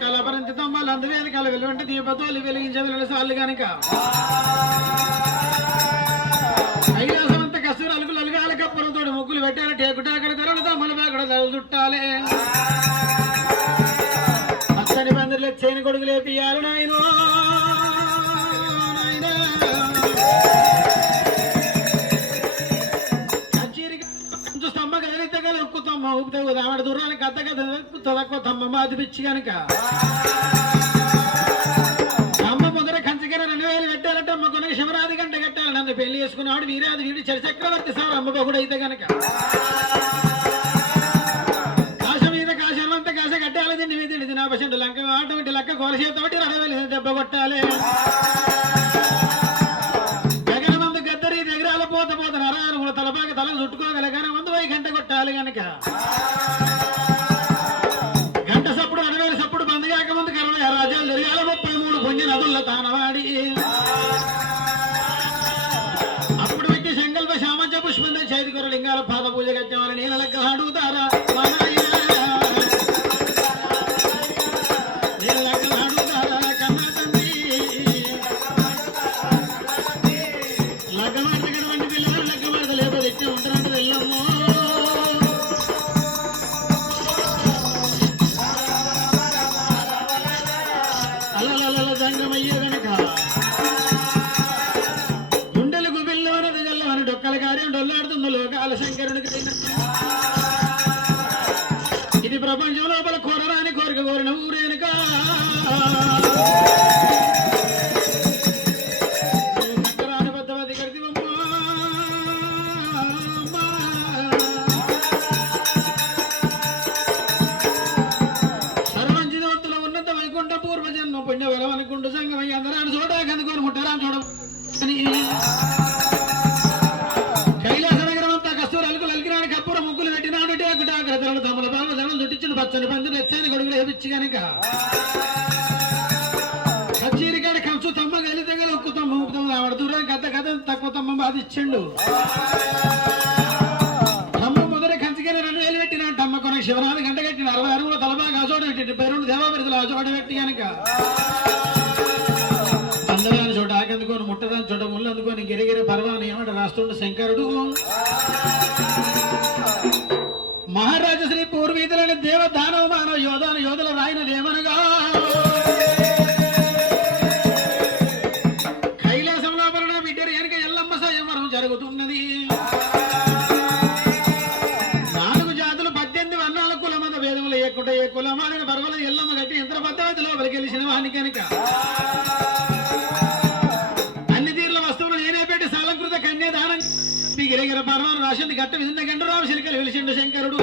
కలపరంతి తమ్మలు అందువేలు కల వెలువంటి దీపతోలు వెలిగించే వెలుగు సార్లు కనుక కైలాసమంత కసూరు అలుగులు అలుగాల కప్పులతో ముగ్గులు పెట్టారు టేకుటాకలు తెరలు తమ్మలు బాకడ తలలు చుట్టాలే. అత్తని పందిరిలో చేని కొడుకులే లేపియాలి నాయనో. కొంచెం స్తంభ కదిలితే కదా ఆవిడ దూరానికి అద్ద కదా తక్కువ తమ్మ మాది పిచ్చి కనుక. అమ్మ ముందర కంచకర రెండు వేలు కట్టాలంటే అమ్మ కొనకి శివరాది గంట కట్టాలి. నన్ను పెళ్ళి చేసుకున్నాడు వీరాది వీడి చరి చక్రవర్తి సార్ అమ్మ బొగుడు అయితే కనుక కాశ మీద కాశంతా కాశ కట్టాలి. తిండి మీద తిండి నా పసండు లంక ఆటోమేటి లక్క కొలసేతోటి రెండు వేలు దెబ్బ కొట్టాలి. కొట్టాలి గనక. గంట సప్పుడు అడవేలు సప్పుడు బంద్ కాకముందు కరవై రాజ్యాలు జరిగాల ముప్పై మూడు కొన్ని నదుల తానవాడి. అప్పుడు పెట్టి సంకల్ప శామంచ పుష్పంద చేతికొర లింగాల పాద పూజ కట్టామని నేను లెక్క అడుగుతారా లగ్నం శంకరునికి పెట్టినాడు టేకుటాకరతలను తమల బాబు దుట్టించిన పచ్చని పంది నెచ్చని గొడుగులు ఏమిచ్చి కనుక కచ్చీరికాడ కంచు తమ్మ కలితే గల ఒక్కు తమ్మ ఊపుతాం ఆవిడ దూరం కథ కథ తక్కువ తమ్మ బాధించండు తమ్మ మొదటి కంచికని రెండు వేలు పెట్టిన తమ్మ కొన శివరాలు గంట కట్టిన అరవై అరుగుల తలబాగా అజోడ పెట్టి పేరు దేవాపరితులు అజోడ పెట్టి కనుక అందరాని చోట ఆకందుకొని ముట్టదాని చోట ముళ్ళు అందుకొని గిరిగిరి పర్వాన్ని ఏమంటే రాస్తుండే శంకరుడు? మహారాజ శ్రీ పూర్వీకులని దేవ దానవ మానవ యోధాన యోధుల రాయిన దేవనగా. కైలాసంలో పడిన బిడ్డరు వెనుక ఎల్లమ్మ సంయమనం జరుగుతున్నది. నాలుగు జాతులు పద్దెనిమిది వర్ణాల కులమత భేదములు ఏకుంటే ఏ కులమాలని పర్వల ఎల్లమ్మ కట్టి యంత్ర పద్ధతి లోపలికి వెళ్ళి వాని కనుక. కన్యాదానం గిరగిర పర్వాలు రాసింది గట్ట విధంగా గండరామ శిలికలు వెలిసిండు శంకరుడు